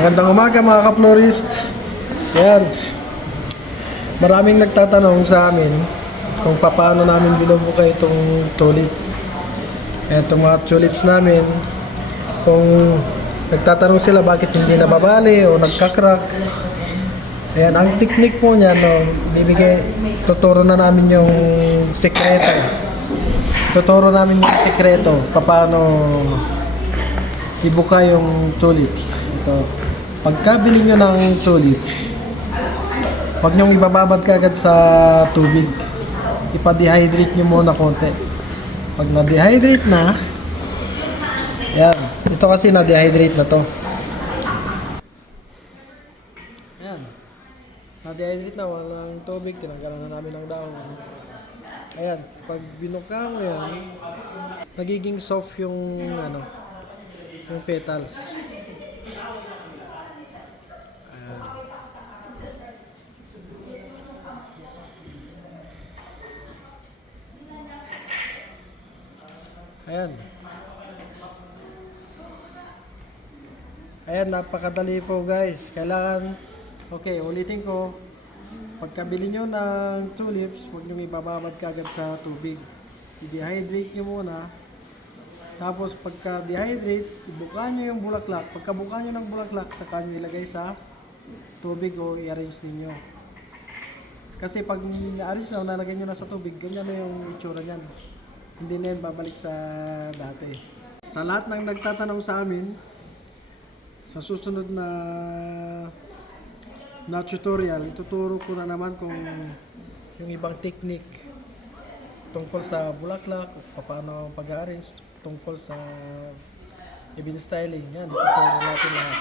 Magandang umaga mga ka-florist. Ayan. Maraming nagtatanong sa amin kung paano namin binubuka itong tulip. Itong mga tulips namin, kung nagtatanong sila bakit hindi nababali o nagkakrak. Ayan, ang technique po niya, tuturo na namin yung sekreto. Tuturo namin yung sekreto paano ibuka yung tulips. Ito. Pagka bili nyo ng tulips, huwag nyong ibababad kagad sa tubig. Ipa-dehydrate nyo muna konti. Pag na-dehydrate na, yan. Ito kasi na-dehydrate na to. Yan. Na-dehydrate na, walang tubig. Tinanggalan na namin ng dahon. Ayan. Pag binuka mo yan, nagiging soft yung yung petals. Ayan. Ayan, napakadali po guys. Kailangan, ulitin ko. Pagkabili nyo ng tulips, huwag nyo ibababad kagad sa tubig. I-dehydrate nyo muna. Tapos pagka-dehydrate, ibuka nyo yung bulaklak. Pagkabuka nyo ng bulaklak, saka nyo ilagay sa tubig o i-arrange ninyo. Kasi pag i-arrange na, nalagay nyo na sa tubig, ganyan na yung itsura nyan. Hindi na yan babalik sa dati. Sa lahat ng nagtatanong sa amin, sa susunod na tutorial, ituturo ko na naman kung yung ibang technique tungkol sa bulaklak, paano pag-arrange, tungkol sa even styling. Yan, ituturo natin lahat.